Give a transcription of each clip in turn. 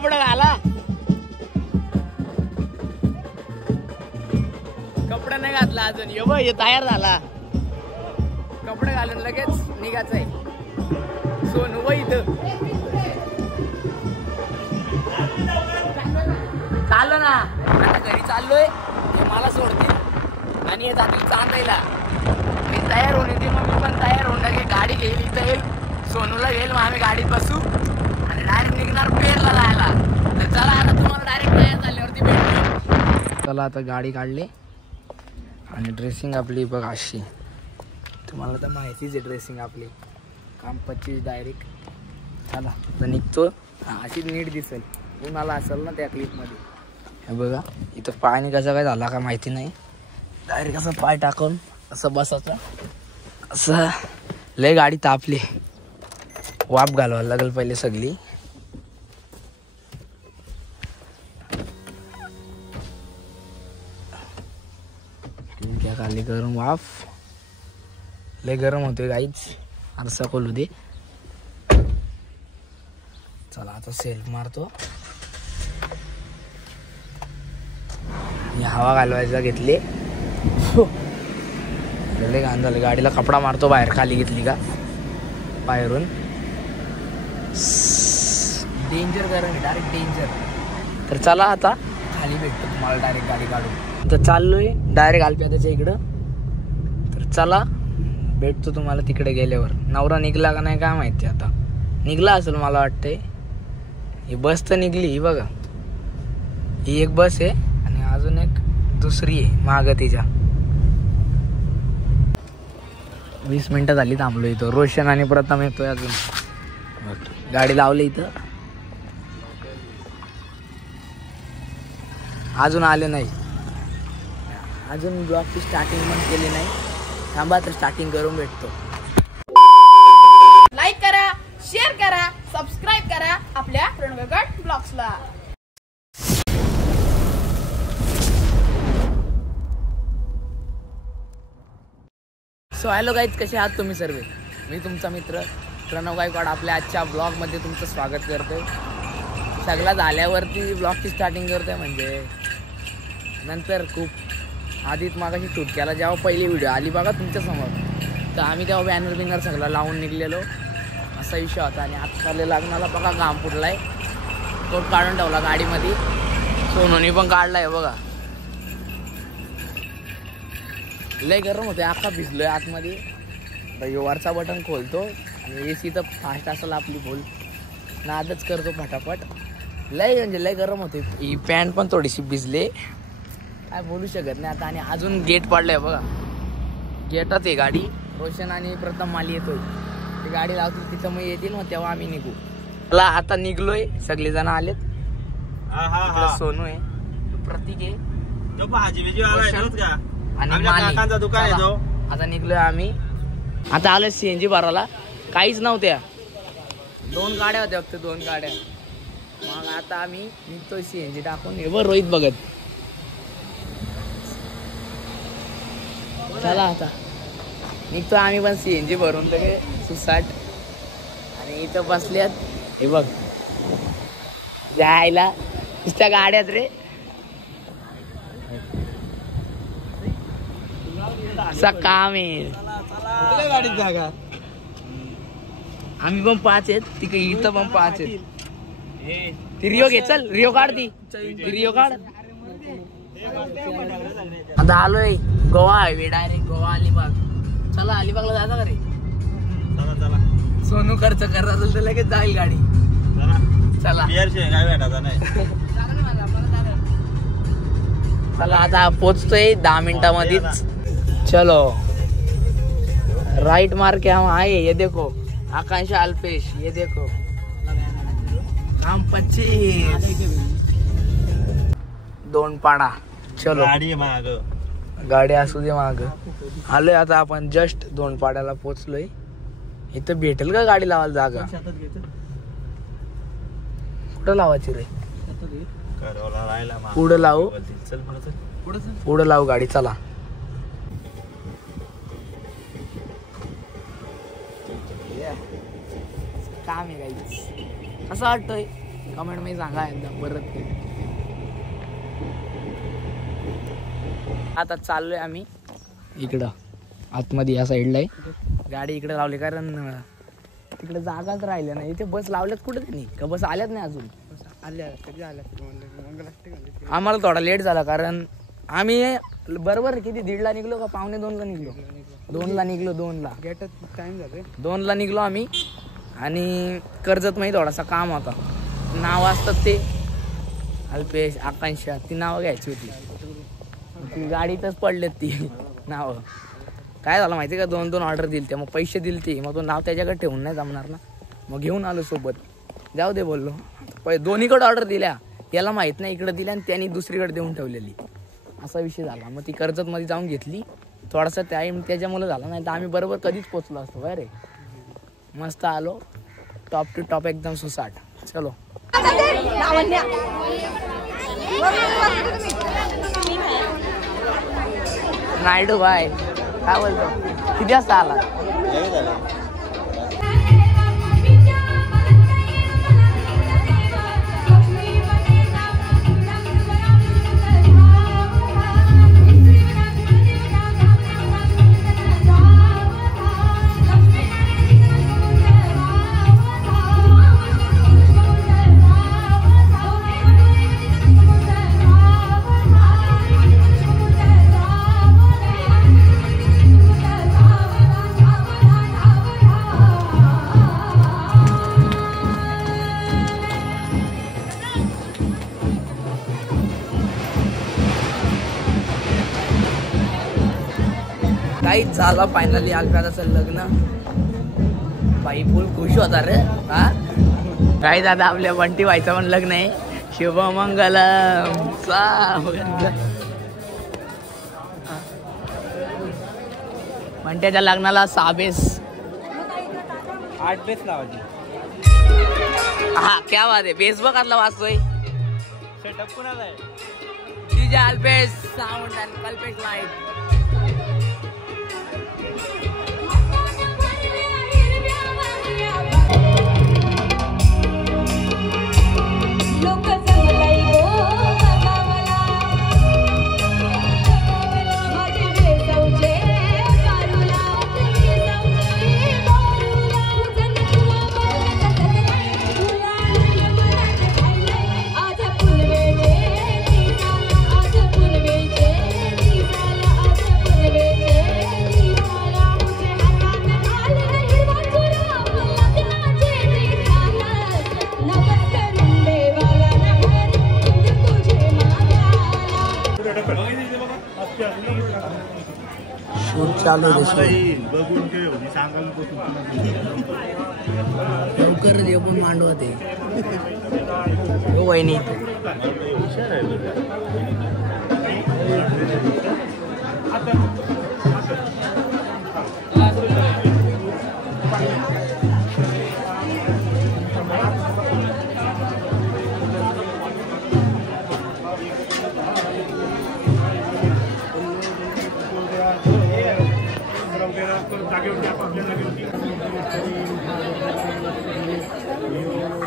कपडे घाला. कपडे नाही घातला अजून. ये बघ हे तयार झाला. कपडे घालून लगेच निघायचंय. सोनू बघ इथं चाललो ना. आता घरी चाललोय. हे मला सोडतील आणि हे जातील चांदायला. मी तयार होऊन येते. मग मी पण तयार होऊन टाकेल. गाडी घेईल इथं येईल. सोनूला घेईल. मग आम्ही गाडीत बसू आणि डायरेक्ट निघणार पेरला जायला. तर चला आता तुम्हाला डायरेक्ट तयार झाल्यावरती भेटतो. चला आता गाडी काढली आणि ड्रेसिंग आपली बघ अशी. तुम्हाला तर माहितीच आहे ड्रेसिंग आपली. काम 25 डायरेक्ट. चला तर निघतो. अशी नीट दिसेल. मी मला असेल ना त्या क्लिपमध्ये. हे बघा इथं पायाने कसा काय झाला का माहिती नाही. डायरेक्ट असं पाय टाकून असं बसायचं. असं लय गाडी तापली. वाफ घालवायला लागेल पहिले सगळी. घ्या खाली करून वाफ. लय गरम होते गाईच. आरसा खोलू दे. चला आता सेल्फ मारतो. हवा घालवायचा घेतली. लय घाण झालं. गाडीला कपडा मारतो बाहेर. खाली घेतली का बाहेरून. डेंजर गरम आहे. Direct danger. तर चला आता खाली भेटतो तुम्हाला डायरेक्ट गाडी काढून. तर चाललोय डायरेक्ट आलप्याच्या इकडं. तर चला भेटतो तुम्हाला तिकडे गेल्यावर. नवरा निघला का नाही काय माहिती. आता निघला असेल मला वाटतंय. ही बस तर निघली. ही बघा ही एक बस आहे आणि अजून एक दुसरी आहे मागं तिच्या. 20 मिनिटं झाली थांबलो इथं. रोशन आणि प्रथम येतोय अजून. गाडी लावली इथं. अजून आले नाही. अजून ब्लॉगची स्टार्टिंग पण केली नाही. थांबा तर स्टार्टिंग करून भेटतो. लाईक करा, शेअर करा, सबस्क्राईब करा आपल्या रणगड ब्लॉग्सला. सो हॅलो गाईज, कसे आहात तुम्ही सर्व. मी तुमचा मित्र प्रणव गायकवाड आपल्या आजच्या ब्लॉगमध्ये तुमचं स्वागत करतोय. सगळं झाल्यावरती ब्लॉगची स्टार्टिंग करतोय. म्हणजे नंतर खूप आधीच मागाशी शूट केला जेव्हा पहिली व्हिडिओ आली बघा तुमच्यासमोर. तर आम्ही तेव्हा बॅनर बिनर सगळं लावून निघलेलो असा विषय होता. आणि आत्ता लग्नाला बघा घाम फुटलाय. तो काढून ठेवला गाडीमध्ये. सोनूनी पण काढलाय बघा. लय गरम होते. अख्खा भिजलोय आतमध्ये. वरचा बटन खोलतो आणि AC तर फास्ट असेल आपली बोल नादच करतो फटाफट. लय म्हणजे लय गरम होते. ही पॅन्ट पण थोडीशी भिजले. काय बोलू शकत नाही आता. आणि अजून गेट पडलंय बघा. गेटच आहे गाडी. रोशन आणि प्रथम माली येतोय. ती गाडी लावतील तिथं मग येतील. मग तेव्हा आम्ही निघू. मला आता निघलोय. सगळे जण आलेत. सोनू आहे, प्रतीक आहे आणि आता निघलोय आम्ही. आता आलोय CNG भरायला. काहीच नव्हत्या. 2 गाड्या होत्या फक्त. 2 गाड्या. मग आता आम्ही निघतोय CNG टाकून. हे बघ रोहित बघत. चला आता निघतो आम्ही पण CNG भरून लगे सुसाट. आणि इथं बसल्यात. हे बघ जायला नुसत्या गाड्यात रे. असा काम आहे. गाडीत जागा. आम्ही पण 5 आहेत. तिकडे इथं पण 5 आहेत. ती रिओ घे. चल रिओ काढ. ती रिओ काढ. आता आलोय गोवा हायवे. डायरेक्ट गोवा अलिबाग. चला अलिबागला जायचं का रे. सोनू खर्च करत असेल तर लगेच जाईल गाडी. चला चला आता पोचतोय 10 मिनिटांमध्येच. चलो राइट मार के हम आए. ये देखो आकांक्षा अल्पेश. ये देखो हम 25 2 पाडा. चलो गाडी असू दे माग. आलोय आता आपण जस्ट 2 पाड्याला पोचलोय. इथं भेटेल का गाडी लावायला जागा. कुठं लावायची रे. पुढं लावू. पुढं लावू गाडी. चला काम आहे गाईच. असं वाटतोय कमेंट मध्ये सांगा एकदा परत. आता चाललोय आम्ही इकडं आतमध्ये या साईडला आहे. गाडी इकडे लावली कारण तिकडे जागाच राहिल्या नाही. इथे बस लावल्यात कुठे त्यांनी का बस आल्यात नाही अजून. आल्या कधी आल्या आम्हाला थोडा लेट झाला कारण आम्ही बरोबर किती 1:30ला निघलो का 1:45ला निघलो. 2ला निघलो. 2ला गेट टाइम झाले. 2ला निघलो आम्ही. आणि कर्जत मध्ये थोडासा काम होता. नाव असतात ते अल्पेश आकांक्षा ती नावं घ्यायची होती. ती गाडीतच पडलेत ती नावं. काय झालं माहिती का 2 ऑर्डर दिली ते मग पैसे दिले ती मग तो नाव त्याच्याकडे ठेवून नाही जमणार ना. मग घेऊन आलो सोबत. जाऊ दे बोललो. दोन्हीकडे ऑर्डर दिल्या. याला माहित नाही इकडे दिल्या आणि त्यांनी दुसरीकडे देऊन ठेवलेली. असा विषय झाला. मग ती कर्जतमध्ये जाऊन घेतली. थोडासा टाईम त्याच्यामुळे झाला नाही तर आम्ही बरोबर कधीच पोचलो असतो. काय रे मस्त आलो. टॉप टू टॉप एकदम सुसाट. चलो नायडू बाय काय बोलतो किती वाजता आला. काहीच झालं फायनली अल्फाचं लग्न. बाई फुल खुश होता रे. हा काही दादा आपल्या बंटी व्हायचं पण लग्न आहे. शुभमंगलम. बंट्याच्या लग्नाला 6 बेस 8 बेस लावायची. हा क्या बात आहे. बेस बघातला वाचतोय. सेटअप कुणाला आहे. DJ Alpesh sound and Kalpesh light. चालू लवकर जे पण मांडवते वहिनी.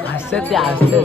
हसते हसते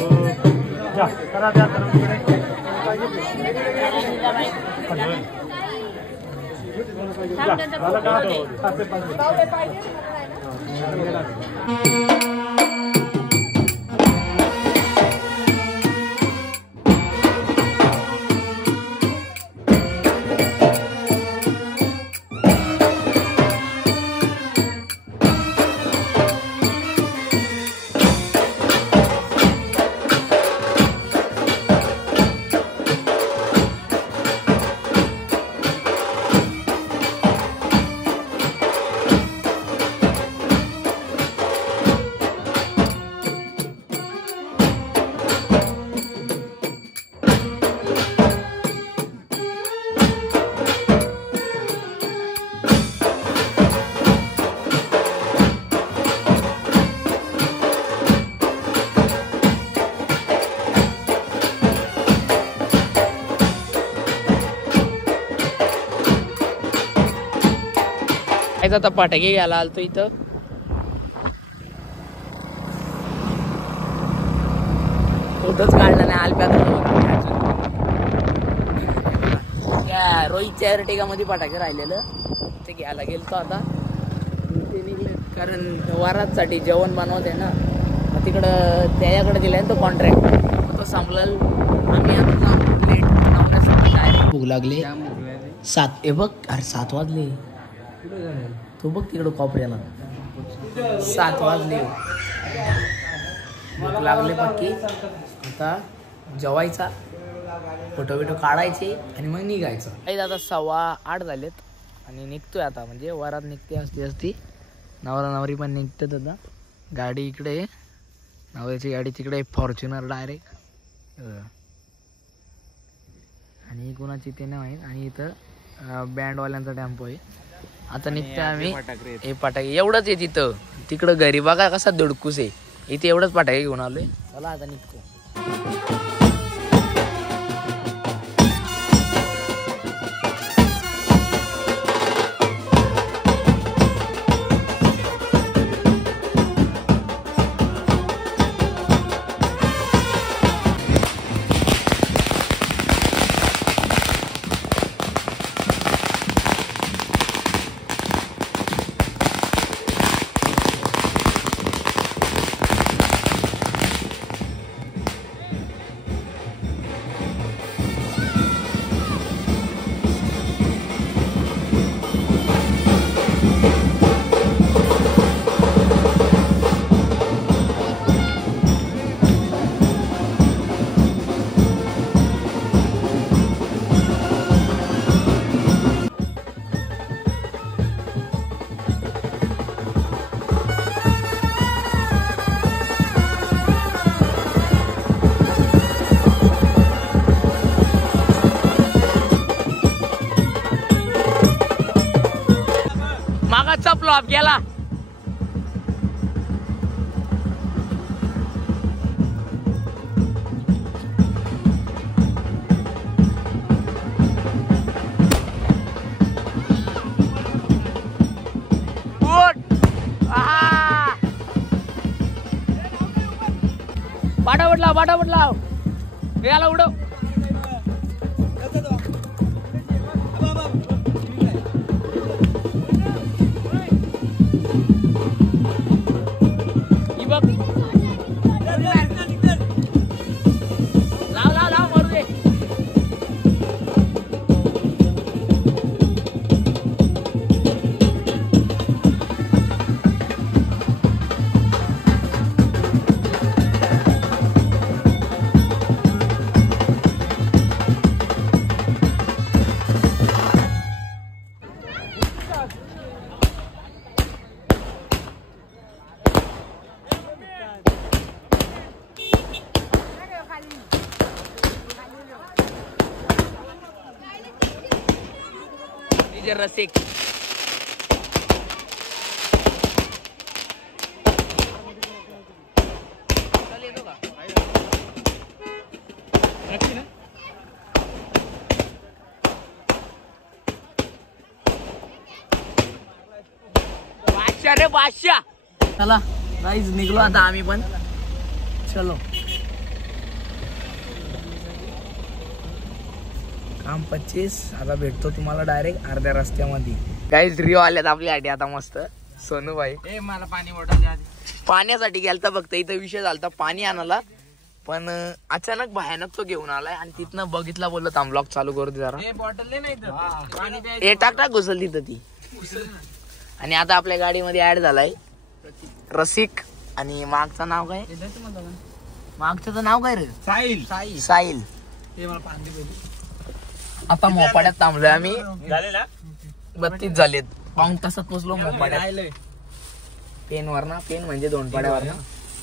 आता फटाके घ्यायला आलतो इथं. शोधच काढला नाही आलप्यात त्या रोहितच्या एअरटेगामध्ये फटाके राहिलेलं ते घ्यायला गेलतो आता ते निघले कारण वारातसाठी जेवण बनवते ना मग तिकडं त्याच्याकडे दिलाय तो कॉन्ट्रॅक्ट तो संपला आम्ही आता लेट नवऱ्यासाठी डायरेक्ट भूक लागली 7 हे बघ अरे 7 वाजले तू बघ तिकडं कॉपऱ्याला 7 वाजले भूक लागले पक्की आता जेवायचा फोटो बिटो काढायचे आणि मग निघायचं काही आता 7:15 झालेत आणि निघतोय आता म्हणजे वरात निघते असती नवरा नवरी पण निघतात आता गाडी इकडे नवऱ्याची गाडी तिकडे फॉर्च्युनर डायरेक्ट आणि कोणाची ते नाही माहीत आणि इथं बँडवाल्यांचा टेम्पो आहे आता निघतोय आम्ही हे फटाके एवढंच आहे तिथं तिकडं घरी बघा कसा दडकूस आहे इथे एवढंच फटाके घेऊन आलोय चला आता निघतो मागाचा फ्लॉप गेला बाटावट लाव याला उडव रसिक बादशाह रे बादशाह चला गाईज निघलो आता आम्ही पण चलो काम 25 आता भेटतो तुम्हाला डायरेक्ट अर्ध्या रस्त्यामध्ये गाईज रिओ आल्यात आपल्यासाठी आता मस्त सोनूबाई मला पाणी बॉटल पाण्यासाठी गेलता फक्त इथं विषय झालता पाणी आणायला पण अचानक भयानक तो घेऊन आलाय आणि तिथनं बघितला बोललो थांब ब्लॉग चालू करू दे जरा हे टाक घुसल तिथं ती आणि आता आपल्या गाडीमध्ये ऍड झालाय रसिक आणि मागचं नाव काय मागचं नाव काय रे साहिल आता मोपाड्यात थांबलोय आम्ही 32 झालेत पाऊण तासात पोचलो मोपाड्यात पेन वर ना पेन म्हणजे 2 पाड्यावर ना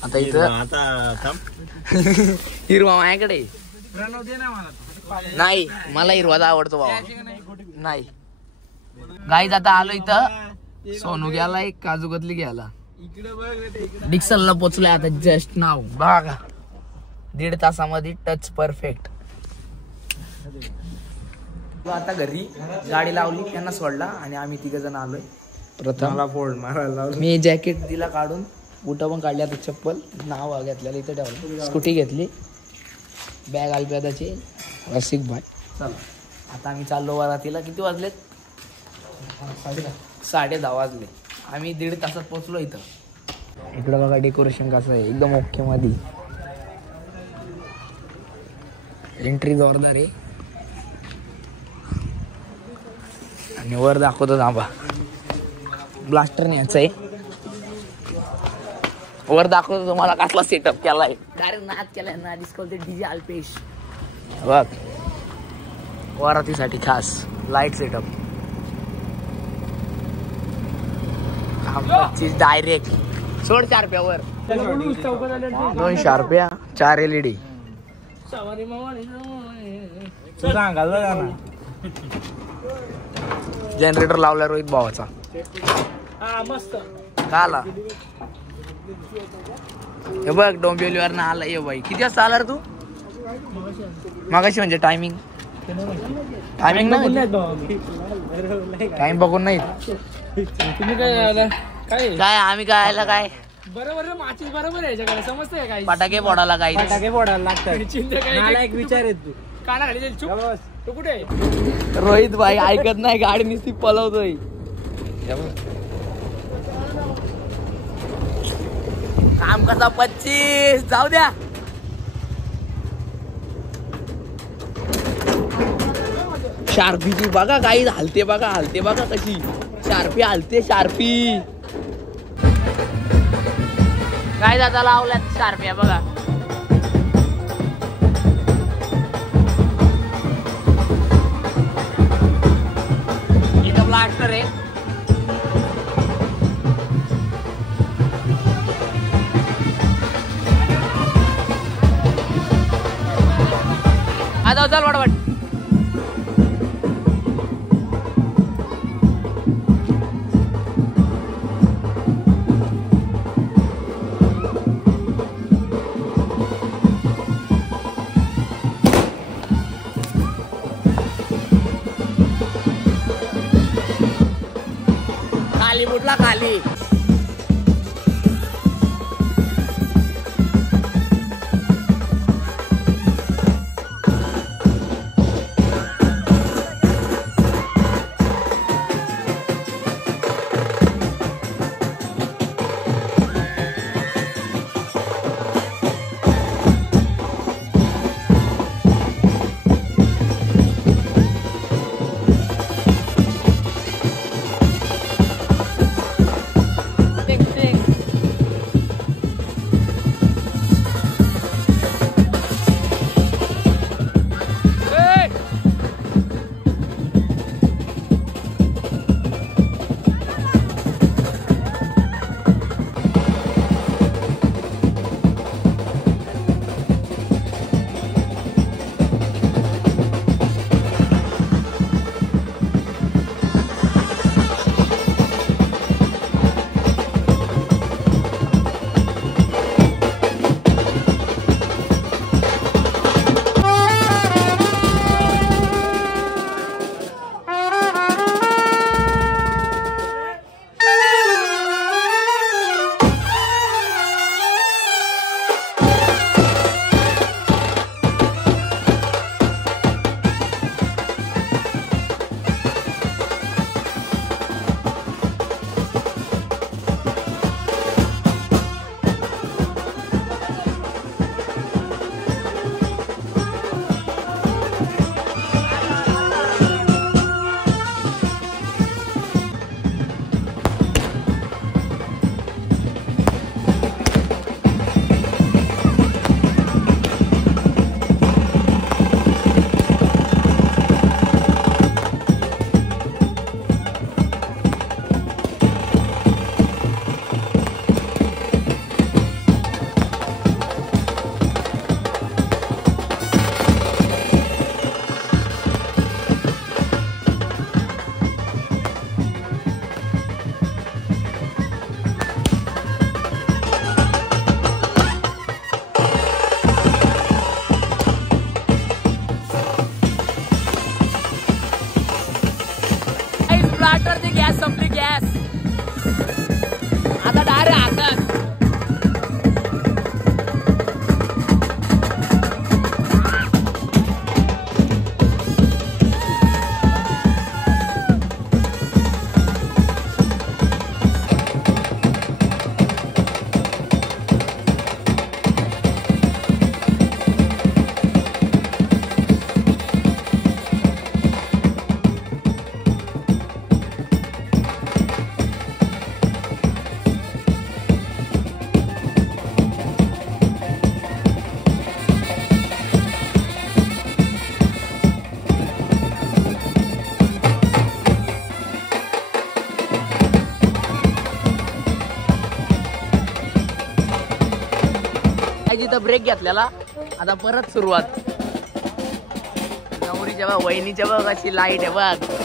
आता इथं हिरवा माझ्याकडे नाही मला हिरवाचा आवडतो बाबा नाही गाईज आता आलो इथं सोनू घ्यायला काजू कतली घ्यायला डिक्सनला पोचलोय आता जस्ट नाव बघा 1.5 तासामध्ये टच परफेक्ट आता घरी गाडी लावली त्यांना सोडला आणि आम्ही 3 जण आलोय प्रथम मला फोड मारायला लावलं मी जॅकेट दिला काढून बुट पण काढली आता चप्पल नाव घेतलेलं इथं ठेवलं स्कूटी घेतली बॅग आलप्यादाचे रसिक भाई. चला आता आम्ही चाललो वरातीला. किती वाजलेत? 10:30 वाजले. आम्ही 1.5 तासात पोहोचलो इथं. इकडं बघा डेकोरेशन कसं आहे, एकदम ओके मध्ये. एंट्री जोरदार आहे. आणि वर दाखवतो थांबा. ब्लास्टर न्यायचं आहे. वर दाखवतो तुम्हाला कसला सेटअप केलाय. डायरेक्ट नाद केलाय ना. डिस्कवते डीजे अल्पेश बघ. वरातीसाठी खास लाईट सेटअप. 25 डायरेक्ट सोड 4 रुपयावर. 2 शार्प्या 4 LED. जनरेटर लावला रोहित भावाचा. का आला हे बघ. डोंबिवलीवर ना आला. ये बाई किती वाजता आला रे तू? मगाशी म्हणजे टायमिंग नाही. टाइम बघून नाही. तुम्ही काय काय आम्ही काय आला काय बरोबर माचीस बरोबर आहे याच्याकडे समजतंय काय? फटाके फोडायला काय फटाके फोडायला लागतात. एक विचार आहे तू काना खाली तू कुठे? रोहित भाई ऐकत नाही. गाडी नुसती पलवतोय. काम कसा 25 जाऊ द्या. शार्पीची बघा काही हलते बघा. हलते बघा कशी. शार्पी हलते. शार्पी काय जाता लावल्यात शार्प्या बघा. इथं ब्लास्टर आहे. आता चल वाटवाट. खाली मुठला खाली. इथं ब्रेक घेतलेला, आता परत सुरुवात. नवरीच्या बघ, वहिनीच्या बघ अशी लाईट आहे बघ.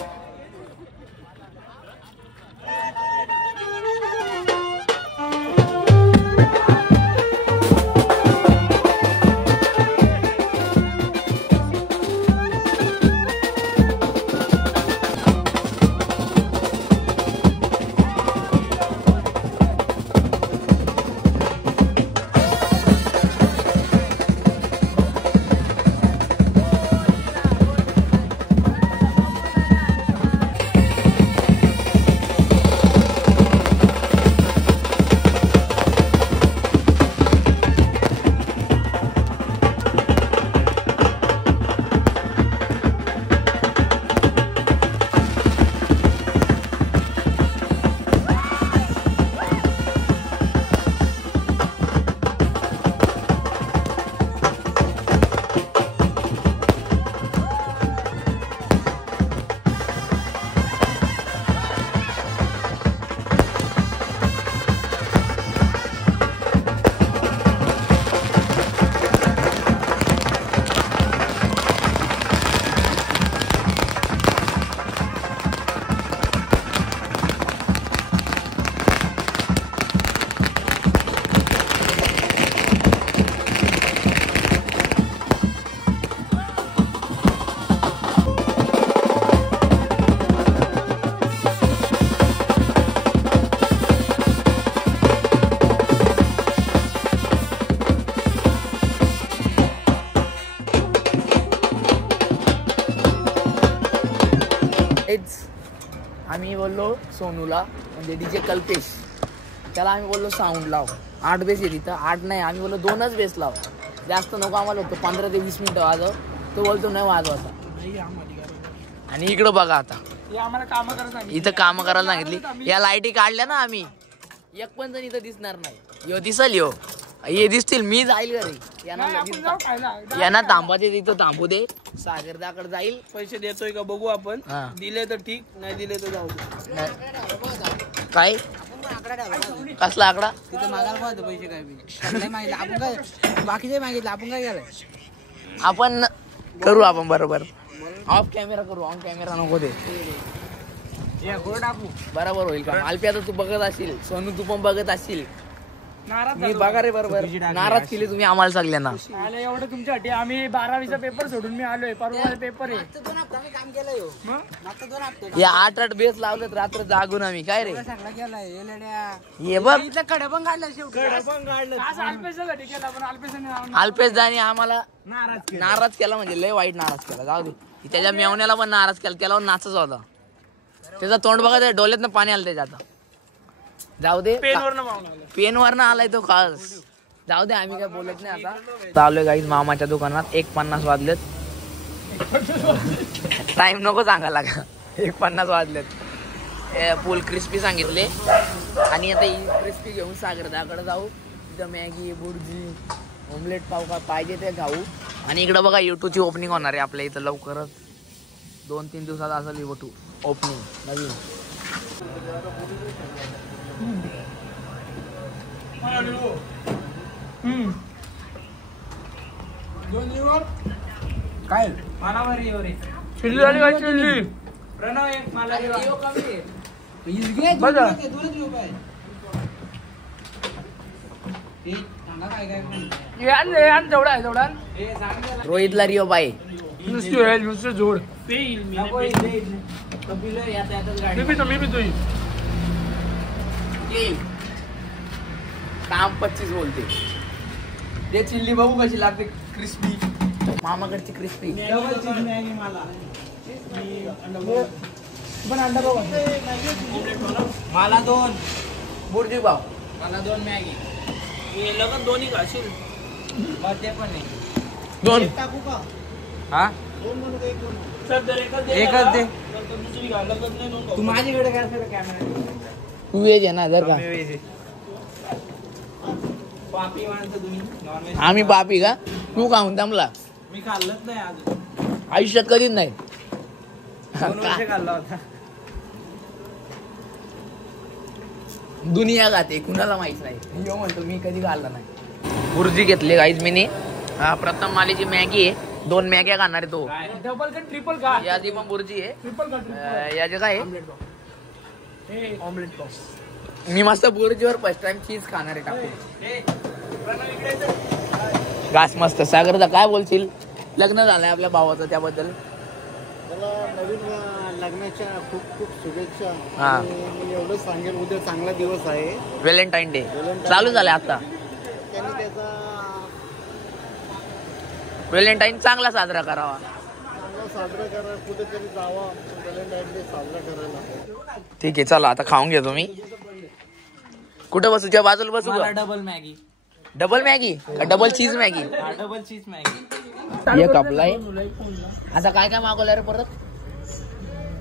आम्ही बोललो सोनूला, म्हणजे डीजे कल्पेश, त्याला आम्ही बोललो साऊंड लाव. 8 बेस आहे तिथं, 8 नाही, आम्ही बोललो 2च बेस लाव, जास्त नको आम्हाला होतं 15 ते 20 मिनिटं वाजव. तो बोलतो नाही वाजवायचा. आणि इकडं बघा आता इथं काम करायला सांगितली. या लाईटी काढल्या ना आम्ही, एक पण जण इथं दिसणार नाही. यो दिसल यो, हे दिसतील. मी जाईल घरी, यांना थांबायचे तिथं थांबू दे. सागरदाकडे जाईल, पैसे देतोय का बघू आपण. दिले तर ठीक, नाही दिले तर जाऊ दे. काय कसला आकडा तिथं मागायला पाहतो पैसे. काय मागितलं आपण, काय बाकीचे मागितलं आपण, काय केलंय आपण करू आपण बरोबर. ऑफ कॅमेरा करू, ऑन कॅमेरा नको दे. बरोबर होईल का. अल्पी आता तू बघत असशील, सोनू तू पण बघत असशील. मी बघा रे बरोबर नाराज केली तुम्ही आम्हाला सगळ्यांना. एवढं तुमच्यासाठी आम्ही 12वीचा पेपर सोडून मी आलोय. परवा पेपर आहे. हे 8 बेस लावलेत रात्र जागून आम्ही. काय रे हे बघ कडे पण काढलं, अल्पेश दानी आम्हाला नाराज केला, म्हणजे लय वाईट नाराज केला. जाऊ दे, त्याच्या मेवण्याला पण नाराज केला. त्याला नाचच होता. त्याचा तोंड बघा, डोळ्यातनं पाणी आलं त्याच्या. आता जाऊ दे, पेनवरनं आलाय तो खास. जाऊ दे, आम्ही काय बोलत नाही. आता चाललोय गाईज मामाच्या दुकानात. 1:50 वाजलेत. टाइम नको सांगायला का, 1:50 वाजलेत. फुल क्रिस्पी सांगितले. आणि आता ही क्रिस्पी घेऊन सागरदाकडे जाऊ. तिथं मॅगी, बुर्जी, ऑमलेट पाव का पाहिजे ते खाऊ. आणि इकडं बघा युट्यूबची ओपनिंग होणार आहे आपल्या इथं लवकरच. 2-3 दिवसात असेल युट्यूब ओपनिंग नवीन. काय मला बरी रे प्रणव एक मला रोहितला रिओ बाई नुसते जोड काम 25 बोलते. ते चिल्ली बघू कशी लागते क्रिस्पी. मामाकडची क्रिस्पी मला 2 बुर्जी पाव, मला 2 मॅगी. लगन दोन्ही घालशील ते पण नाही. 2 टाकू का? हा एकच दे. तू माझ्याकडे काय कॅमेरा तू वेज आहे ना जर का. पापी माणसं तुम्ही नॉनव्हेज. आम्ही पापी का. तू खाऊन थांबला. मी खाल्लंच नाही अजून आयुष्यात कधीच नाही. 2 वर्ष खाल्ला होता. दुनिया खाते कुणाला माहित नाही. मी म्हणतो मी कधी खाल्ला नाही. बुर्जी घेतली गाईज मीने. प्रथम मालीची मॅगी आहे. 2 मॅग्या खाणार आहे तो. डबल का ट्रिपल का? याची पण बुर्जी आहे. याचे काय आहे? Omelette box. मी मस्त बुर्जीवर फर्स्ट टाइम चीज खाणार आहे टाकून. घास मस्त. सागरदा काय बोलशील? लग्न झालंय आपल्या भावाचं, त्याबद्दल? मला नवीन लग्नाच्या खूप खूप शुभेच्छा. हा. आणि मी एवढं सांगेल, उद्या चांगला दिवस आहे. व्हॅलेंटाईन डे चालू झालंय आता. त्यांनी त्याचा व्हॅलेंटाईन चांगला साजरा करावा. चांगला साजरा करा, कुठेतरी जावा व्हॅलेंटाईन डे साजरा करायला. ठीक आहे, चला आता खाऊन घेतो मी. कुठं बसू? तुझ्या बाजूला बसू का? Double Maggi. डबल मॅगी का double cheese Maggi? Double cheese Maggi. एक आपलाय. आता काय काय मागवलं रे परत?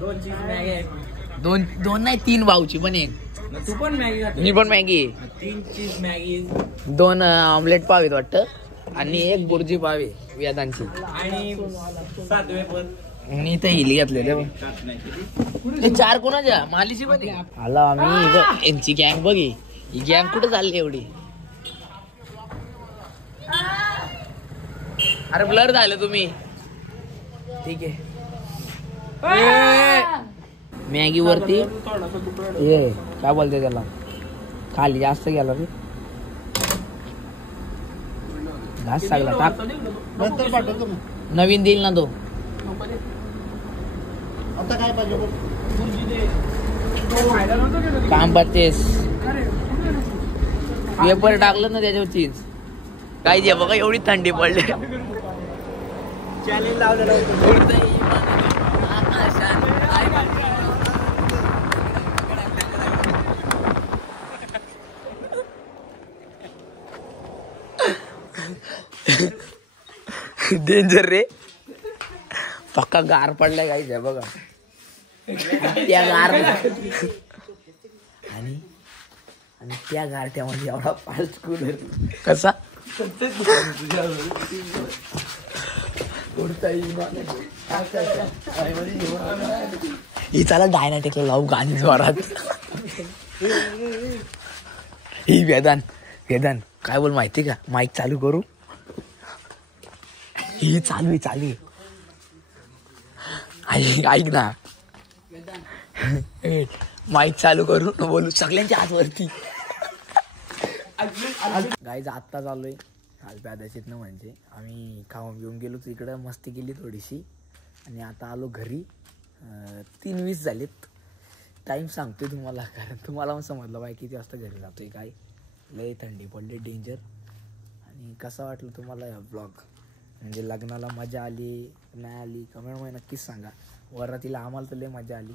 2 चीज मॅगी आहे. दोन नाही, 3 भाऊची पण एक. तू पण मॅगी खातो? मी पण मॅगी. 3 cheese Maggi. 2 ऑमलेट पाव आहेत वाटतं, आणि 1 बुर्जी पाव आहे वेदांची. आणि 7 वेपर. मी तर हिली घातलेले. ते 4 कोणाच्या? मालीची पण आला आम्ही. यांची गँग बघ. ही गँग कुठे चालली एवढी? अरे ब्लर झालं तुम्ही. ठीक आहे. मॅगी वरती ये काय बोलते त्याला, खाली जास्त गेला रे. घास सगळा टाक. नंतर पाठवतो मी. नवीन देईल ना तो. आता काय पाहिजे बघ. काम पडतेस. पेपर टाकलं ना त्याच्यावर चीज. काय जे बघा एवढी थंडी पडली. चॅलेंज लावलेलं होतं. डेंजर रे. पक्का गार पडलाय काही बघा. त्या गार आणि त्या गारठ्यामध्ये एवढा फास्ट कूलर कसा ही त्याला डायनाटिकला लावू गाणी जोरात. ही वेदान काय बोल माहिती का? माईक चालू करू. ही चालू आहे. ऐक ना, माईक चालू करू बोलू सगळ्यांच्या हातवरती. गाईज आत्ता चाललोय आज प्यादाशीत ना. म्हणजे आम्ही खाऊन घेऊन गेलो तिकडं, मस्ती केली थोडीशी, आणि आता आलो घरी. 3:20 झालेत. टाईम सांगतोय तुम्हाला, कारण तुम्हाला पण समजलं बाई किती वाजता घरी जातोय. काय लय थंडी पडली, डेंजर. आणि कसं वाटलं तुम्हाला हा ब्लॉग? म्हणजे लग्नाला मजा आली नाही आली कमेंटमध्ये नक्कीच सांगा. वरातीला आम्हाला तर लय मजा आली.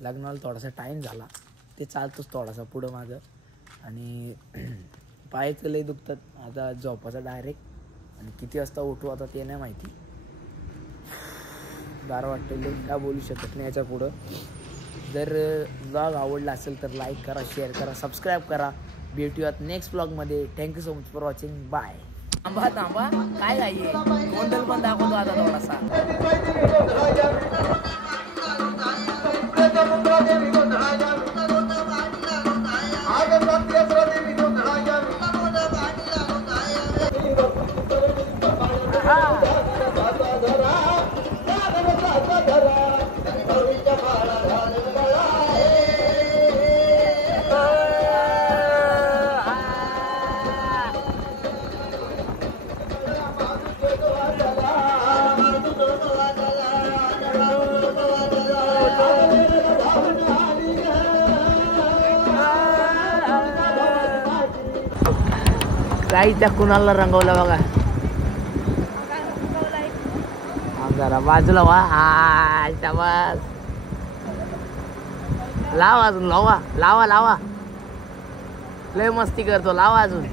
लग्नाला थोडासा टाईम झाला, ते चालतोच थोडासा पुढं मागं. आणि पायाचं लय दुखतात आता, झोपाचा डायरेक्ट. आणि किती वाजता उठू आता ते नाही माहिती. बारा वाटतं काय बोलू शकत नाही याच्या पुढं. जर ब्लॉग आवडला असेल तर लाईक करा, शेअर करा, सबस्क्राईब करा. भेटूयात नेक्स्ट ब्लॉगमध्ये. Thank you so much for watching. Bye. थांबा काय आहे, गोंधळ पण दाखवतो आता थोडासा. काही त्या कुणाला रंगवलं बघा. जरा बाजूला वा. शाबास. लावा अजून, लावा. लय मस्ती करतो, लावा अजून.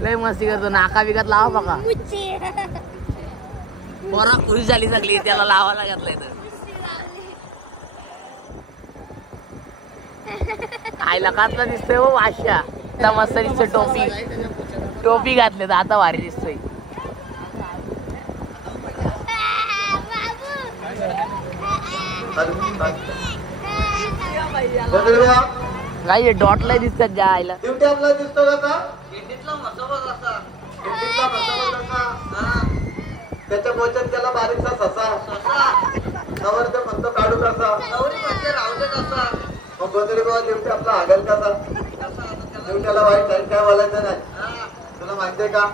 लय मस्ती करतो. नाका बिकात लावा बघा. पोरा खुश झाली सगळी, त्याला लावायला घातलंय तर. आईला कातला दिसतोय हो आशा. आता मस्त दिसतोय. टोपी घातले तर आता भारी दिसतोय. काही डॉटला दिसतात ज्या आईला. ड्युटी आपला दिसतो कसा इंडितला मसाला कसा त्याच्या बोचन त्याला बारीकसा ससा नवर ते म्हणतो काढू कसा नवरी म्हणजे राहू दे कसा मग गोंधळी बाबा ड्युटी आपला आगल कसा ड्युटीला वाईट काय बोलायचं नाही तुला माहितीये का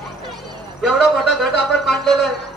एवढा मोठा घट आपण मांडलेला आहे